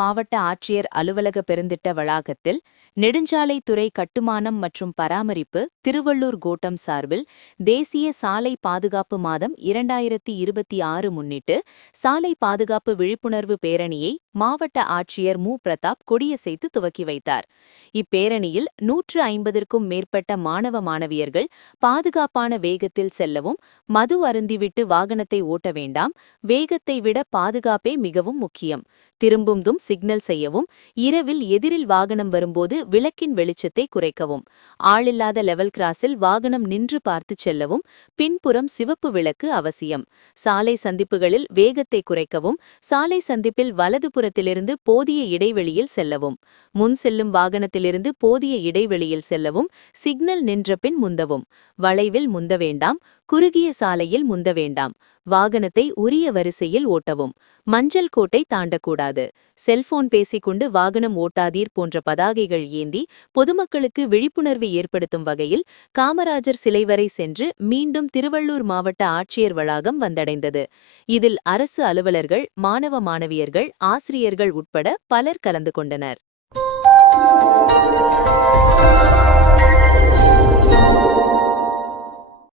மாவட்ட ஆட்சியர் அலுவலக பெருந்திட்ட வளாகத்தில் நெடுஞ்சாலைத்துறை கட்டுமானம் மற்றும் பராமரிப்பு திருவள்ளூர் கோட்டம் சார்பில் தேசிய சாலை பாதுகாப்பு மாதம் 2026 முன்னிட்டு சாலை பாதுகாப்பு விழிப்புணர்வு பேரணியை மாவட்ட ஆட்சியர் பிரதாப் கொடியசைத்து துவக்கி வைத்தார். இப்பேரணியில் 150க்கும் மேற்பட்ட மாணவ மாணவியர்கள் பாதுகாப்பான வேகத்தில் செல்லவும், மது அருந்திவிட்டு வாகனத்தை ஓட்ட வேண்டாம், வேகத்தை விட பாதுகாப்பே மிகவும் முக்கியம், திரும்பும்தும் சிக்னல் செய்யவும், இரவில் எதிரில் வாகனம் வரும்போது விளக்கின் வெளிச்சத்தை குறைக்கவும், ஆளில்லாத லெவல் கிராஸில் வாகனம் நின்று பார்த்து செல்லவும், பின்புறம் சிவப்பு விளக்கு அவசியம், சாலை சந்திப்புகளில் வேகத்தை குறைக்கவும், சாலை சந்திப்பில் வலதுபுறத்திலிருந்து போதிய இடைவெளியில் செல்லவும், முன் செல்லும் வாகனத்திலிருந்து போதிய இடைவெளியில் செல்லவும், சிக்னல் நின்ற பின் முந்தவும், வளைவில் முந்த வேண்டாம், குறுகிய சாலையில் முந்த வேண்டாம், வாகனத்தை உரிய வரிசையில் ஓட்டவும், மஞ்சள் கோட்டை தாண்டக்கூடாது, செல்போன் பேசிக்கொண்டு வாகனம் ஓட்டாதீர் போன்ற பதாகைகள் ஏந்தி பொதுமக்களுக்கு விழிப்புணர்வு ஏற்படுத்தும் வகையில் காமராஜர் சிலை வரை சென்று மீண்டும் திருவள்ளூர் மாவட்ட ஆட்சியர் வளாகம் வந்தடைந்தது. இதில் அரசு அலுவலர்கள், மாணவ மாணவியர்கள், ஆசிரியர்கள் உட்பட பலர் கலந்து கொண்டனர்.